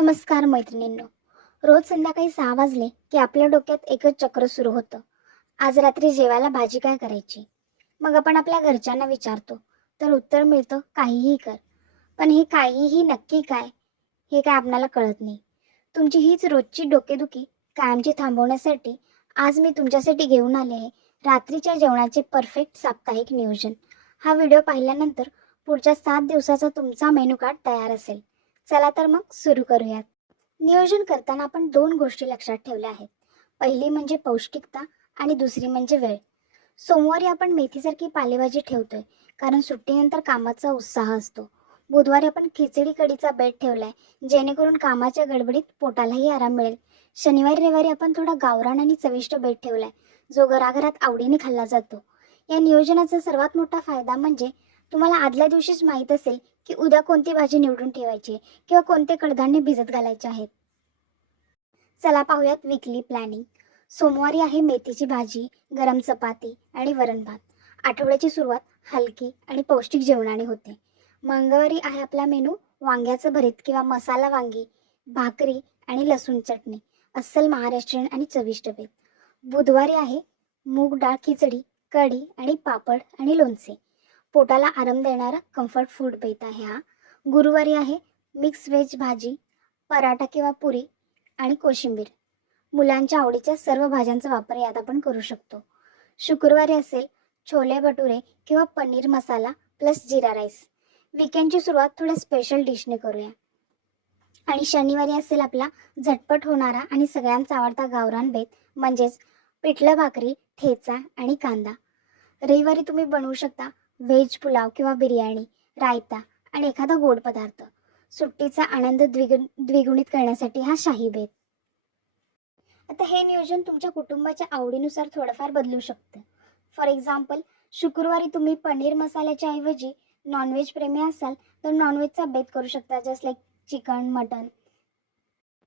नमस्कार मैत्रिणींनो. रोज संध्याकाळी 6 वाजले की आपल्या डोक्यात एकच चक्र सुरू होतं. आज रात्री जेवायला भाजी काय करायची? मग आपण आपल्या घरच्यांना विचारतो, तर उत्तर मिळतं काहीही कर. पण हे काहीही नक्की काय, हे काय आपल्याला कळत नाही. तुमची हीच रोजची डोकेदुखी कायमची थांबवण्यासाठी आज मी तुमच्यासाठी घेऊन आले आहे रात्रीच्या जेवणाचे परफेक्ट साप्ताहिक नियोजन. हा व्हिडिओ पाहिल्यानंतर पुढच्या 7 दिवसाचा तुमचा मेनू कार्ड तयार असेल. चला तर मग सुरू करूयात. नियोजन करताना आपण 2 गोष्टी लक्षात ठेवल्या आहेत. पहिली म्हणजे पौष्टिकता आणि दुसरी म्हणजे वेळ. सोमवारी आपण मेथीसारखी पालेभाजी ठेवतोय कारण सुट्टीनंतर कामाचा उत्साह असतो. बुधवारी आपण खिचडी कढीचा बेत ठेवलाय जेणेकरून कामाच्या गडबडीत पोटालाही आराम मिळेल. शनिवारी रविवारी आपण थोडा गावरान आणि चविष्ट बेत ठेवलाय जो घराघरात आवडीने खाल्ला जातो. या नियोजनाचा सर्वात मोठा फायदा म्हणजे तुम्हाला आदल्या दिवशीच माहीत असेल की उद्या कोणती भाजी निवडून ठेवायची किंवा कोणते कडधान्य भिजत घालायचे आहेत. चला पाहूयात वीकली प्लॅनिंग. सोमवारी आहे मेथीची भाजी, गरम चपाती आणि वरण भात. आठवड्याची सुरुवात हलकी आणि पौष्टिक जेवणाने होते. मंगळवारी आहे आपला मेनू वांग्याचं भरीत किंवा मसाला वांगी, भाकरी आणि लसूण चटणी. अस्सल महाराष्ट्रीयन आणि चविष्ट बेत. बुधवारी आहे मूग डाळ खिचडी, कढी आणि पापड आणि लोणचे. पोटाला आराम देणारा कम्फर्ट फूड बेत आहे हा. गुरुवारी आहे मिक्स व्हेज भाजी, पराठा किंवा पुरी आणि कोशिंबीर. मुलांच्या आवडीच्या सर्व भाज्यांचा वापर यात आपण करू शकतो. शुक्रवारी असेल छोले भटुरे किंवा पनीर मसाला प्लस जिरा राईस. वीकेंडची सुरुवात थोड्या स्पेशल डिशने करूया. आणि शनिवारी असेल आपला झटपट होणारा आणि सगळ्यांचा आवडता गावरान बेत म्हणजेच पिठलं भाकरी, ठेचा आणि कांदा. रविवारी तुम्ही बनवू शकता व्हेज पुलाव किंवा बिर्याणी, रायता आणि एखादा गोड पदार्थ. सुट्टीचा आनंद द्विगुणित करण्यासाठी हा शाही बेत. आता हे नियोजन तुमच्या कुटुंबाच्या आवडीनुसार थोडंफार बदलू शकतं. फॉर एक्झाम्पल, शुक्रवारी तुम्ही पनीर मसाल्याच्या ऐवजी नॉनव्हेज प्रेमी असाल तर नॉनव्हेजचा बेत करू शकता, जस्ट लाईक चिकन, मटन.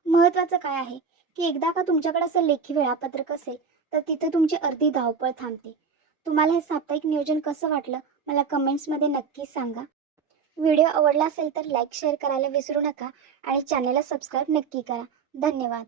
महत्त्वाचं काय आहे की एकदा का तुमच्याकडे असं लेखी वेळापत्रक असेल तर तिथे तुमची अर्धी धावपळ थांबते. तुम्हाला हे साप्ताहिक नियोजन कसं वाटलं मला कमेंट्समध्ये नक्की सांगा. व्हिडिओ आवडला असेल तर लाईक शेअर करायला विसरू नका आणि चॅनलला सबस्क्राईब नक्की करा. धन्यवाद.